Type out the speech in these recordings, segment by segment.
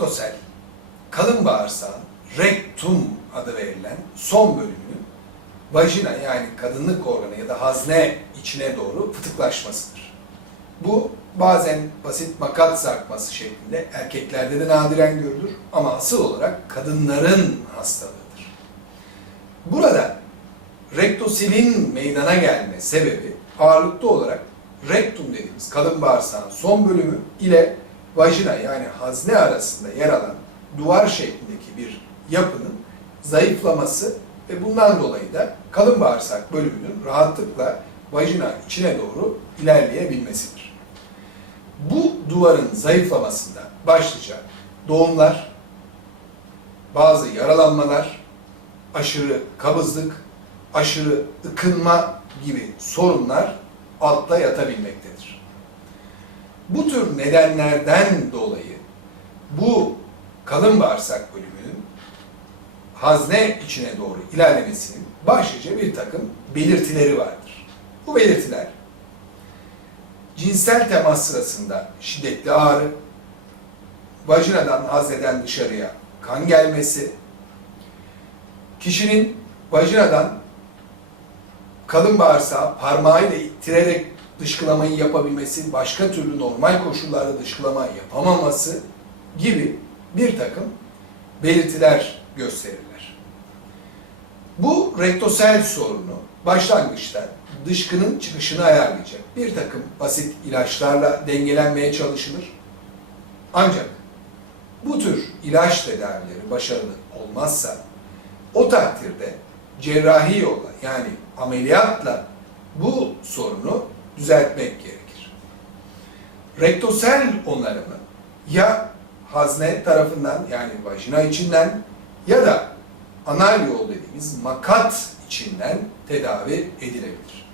Rektosel, kalın bağırsağın rektum adı verilen son bölümünün vajina yani kadınlık organı ya da hazne içine doğru fıtıklaşmasıdır. Bu bazen basit makat sarkması şeklinde erkeklerde de nadiren görülür ama asıl olarak kadınların hastalığıdır. Burada rektosilin meydana gelme sebebi ağırlıklı olarak rektum dediğimiz kadın bağırsağın son bölümü ile vajina yani hazne arasında yer alan duvar şeklindeki bir yapının zayıflaması ve bundan dolayı da kalın bağırsak bölümünün rahatlıkla vajina içine doğru ilerleyebilmesidir. Bu duvarın zayıflamasında başlıca doğumlar, bazı yaralanmalar, aşırı kabızlık, aşırı ıkınma gibi sorunlar altta yatabilmektedir. Bu tür nedenlerden dolayı bu kalın bağırsak bölümünün hazne içine doğru ilerlemesinin başlıca bir takım belirtileri vardır. Bu belirtiler cinsel temas sırasında şiddetli ağrı, vajinadan hazneden dışarıya kan gelmesi, kişinin vajinadan kalın bağırsağı parmağıyla ittirerek dışkılamayı yapabilmesi, başka türlü normal koşullarda dışkılama yapamaması gibi bir takım belirtiler gösterirler. Bu rektosel sorunu başlangıçta dışkının çıkışını ayarlayacak bir takım basit ilaçlarla dengelenmeye çalışılır. Ancak bu tür ilaç tedavileri başarılı olmazsa o takdirde cerrahi yolla yani ameliyatla düzeltmek gerekir. Rektosel onarımı ya hazne tarafından yani vajina içinden ya da anal yol dediğimiz makat içinden tedavi edilebilir.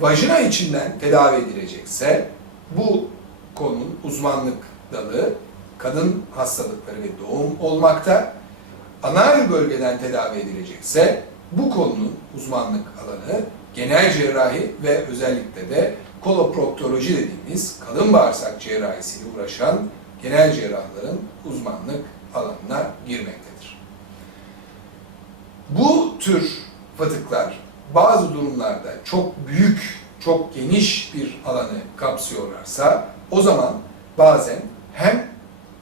Vajina içinden tedavi edilecekse bu konunun uzmanlık dalı kadın hastalıkları ve doğum olmakta. Anal bölgeden tedavi edilecekse bu konunun uzmanlık alanı genel cerrahi ve özellikle de koloproktoloji dediğimiz kadın bağırsak cerrahisiyle uğraşan genel cerrahların uzmanlık alanına girmektedir. Bu tür fıtıklar bazı durumlarda çok büyük, çok geniş bir alanı kapsıyorlarsa o zaman bazen hem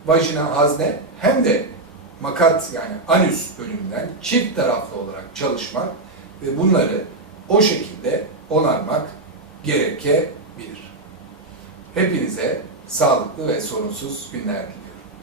vajina hazne hem de makat yani anüs bölümünden çift taraflı olarak çalışmak ve bunları o şekilde onarmak gerekebilir. Hepinize sağlıklı ve sorunsuz günler diliyorum.